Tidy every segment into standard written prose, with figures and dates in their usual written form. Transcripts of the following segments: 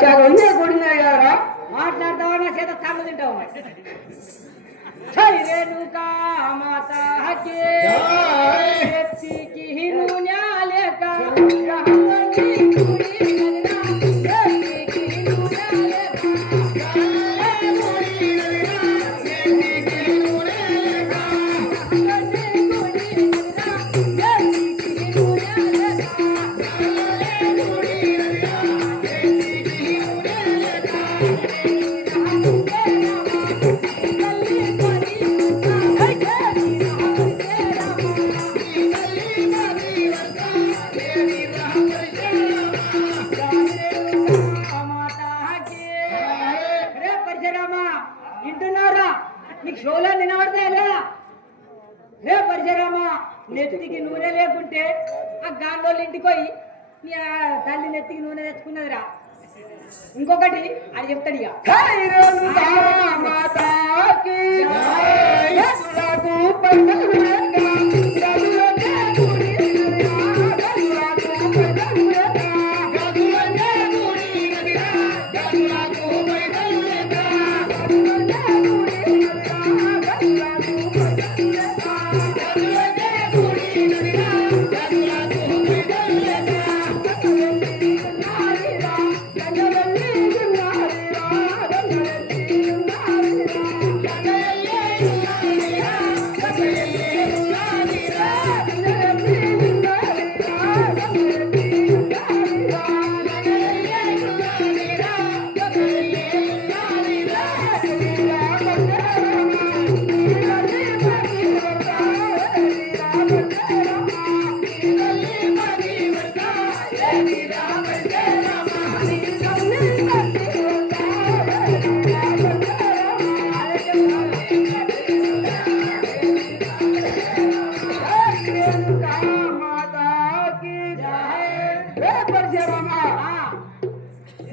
శాఖ కొడినాయి కదా మాట్లాడతావా నా చేత తాళ్ళు తింటావు జై రేణుకా మాతా కి ఎత్తికి నూనెలేక నీకు షోలో నిలబడతాయా లేదా రే పరిచరామా నెత్తికి నూనె లేకుంటే ఆ గాండోళ్ళ ఇంటికి పోయి నీ తల్లి నెత్తికి నూనె తెచ్చుకున్నదిరా ఇంకొకటి అది చెప్తాడు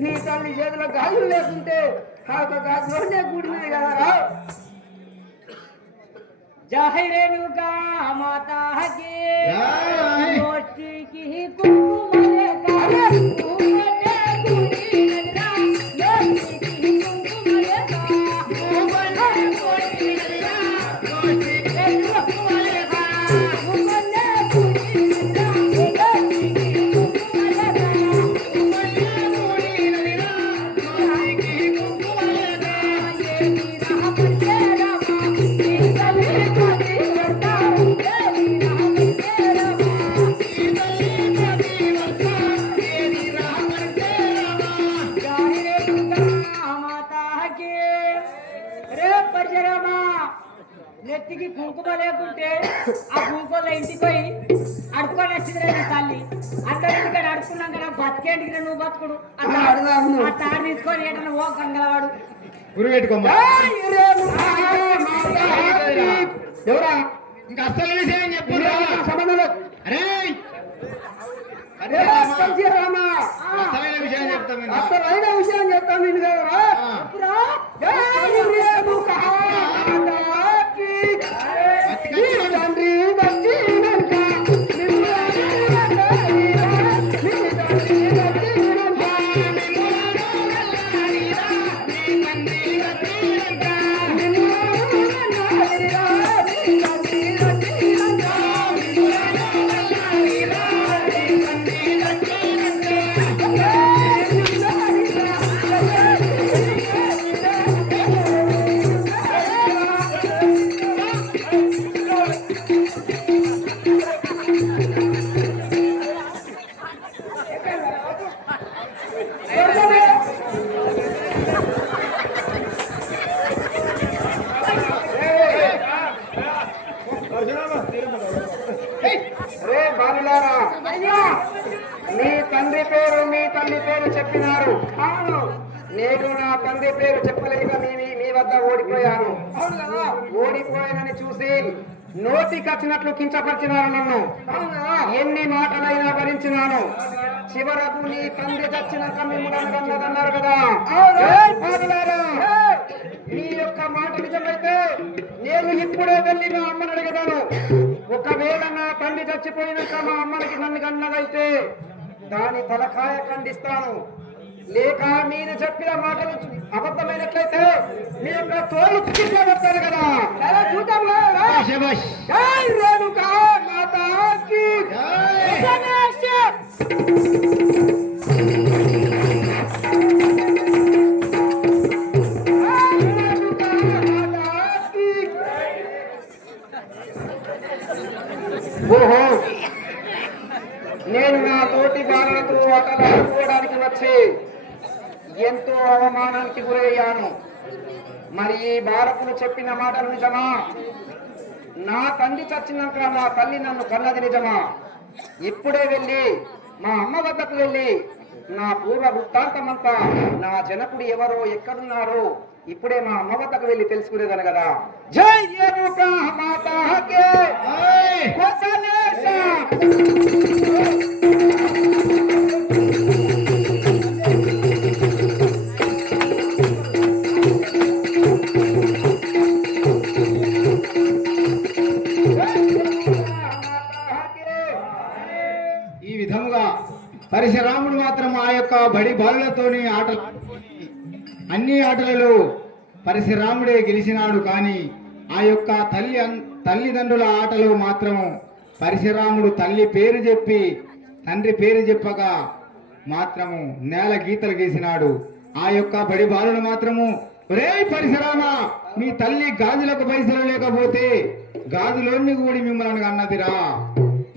నీ తల్లి చేతిలో గాజులు లేకుంటే గాజులోనే కూడినాయి కదా జై రేణుకా మాతా కి నెత్తికి కుంకుమ లేకుంటే ఆ కుంకుమలో ఇంటికి పోయి అడుక్కొని వచ్చింది తల్లి అందరి ఇంటికాడ అడుక్కున్నాం కదా బతికేంటికి నువ్వు బతుకుడు ఆ తాడు తీసుకొని ఏదన్నా ఓ గంగలవాడు ఎవరా ఇంకా అసలు విషయం చెప్పు అసలైన విషయం చెప్తాను నేను కదా నీ తండ్రి పేరు మీ తల్లి పేరు చెప్పినారు. నేను నా తండ్రి పేరు చెప్పలేక మీ వద్ద ఓడిపోయాను. ఓడిపోయానని చూసి నోటికి వచ్చినట్లు కించపరిచినారు నన్ను. ఎన్ని మాటలైనా భరించినాను. చివరకు నీ తండ్రి చచ్చినాక మిమ్మల్ని అన్నారు కదా. మీ యొక్క మాట నిజమైతే నేను ఇప్పుడే వెళ్ళి మా అమ్మని అడిగదాను. ఒకవేళ నా తండ్రి చచ్చిపోయినాక మా అమ్మకి నన్ను కన్నదైతే దాని తలకాయ ఖండిస్తాను. లేక మీరు చెప్పిన మాటలు అబద్ధమైనట్లయితే మీ యొక్క తోలు తీసుకెళ్తారు కదా. సరే చూద్దాం. శభాష్. జై రేణుకా మాతాకి ఓహో, నేను నా తోటి బాలలతో ఆటలాడుకోవడానికి వచ్చి ఎంతో అవమానానికి గురయ్యాను. మరి ఈ బాలకులు చెప్పిన మాటలు నిజమా? నా తండ్రి చచ్చినాక నా తల్లి నన్ను కన్నది నిజమా? ఇప్పుడే వెళ్ళి మా అమ్మ వద్దకు వెళ్ళి నా పూర్వ వృత్తాంతమంతా, నా జనకుడు ఎవరో ఎక్కడున్నారో ఇప్పుడే మా అమ్మ వద్దకు వెళ్ళి తెలుసుకునేదాను కదా. జై రేణుకా మాతాకి కోసలేశ. ఈ విధముగా పరశురాముడు మాత్రం ఆ యొక్క బడి బాలులతోని ఆటలు అన్ని ఆటలలో పరశురాముడే గెలిచినాడు. కానీ ఆ యొక్క తల్లిదండ్రుల ఆటలో మాత్రం పరశురాముడు తల్లి పేరు చెప్పి తండ్రి పేరు చెప్పగా మాత్రము నేల గీతలు గీసినాడు. ఆ యొక్క బడి బాలుడు మాత్రము, ఒరే పరశురామ, మీ తల్లి గాజులకు పైసలు లేకపోతే గాజులోని కూడి మిమ్మల్ని అన్నదిరా,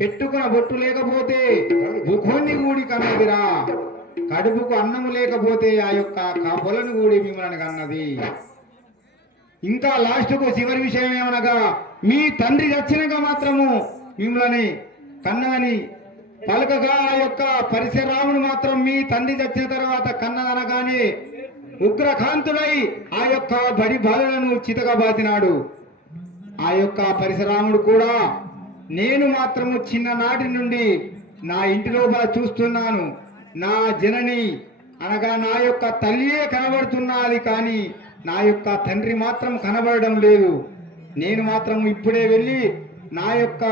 పెట్టుకున్న బొట్టు లేకపోతే ముఖాన్ని కూడి కన్నదిరా, కడుపుకు అన్నము లేకపోతే ఆ యొక్క కాపులను కూడి మిమ్మల్ని కన్నది. ఇంకా లాస్ట్కు చివరి విషయం ఏమనగా, మీ తండ్రి చచ్చినాక మాత్రము మిమ్మల్ని కన్నని పలకగా ఆ యొక్క పరశురాముడు మాత్రం మీ తండ్రి చచ్చిన తర్వాత కన్నదనగానే ఉగ్రకాంతుడై ఆ యొక్క బడి బాలులను చితకబాతినాడు. ఆ యొక్క పరశురాముడు కూడా, నేను మాత్రము చిన్ననాటి నుండి నా ఇంటి లోపల చూస్తున్నాను, నా జనని అనగా నా యొక్క తల్లియే కనబడుతున్నది, కానీ నా యొక్క తండ్రి మాత్రం కనబడడం లేదు. నేను మాత్రం ఇప్పుడే వెళ్ళి నా యొక్క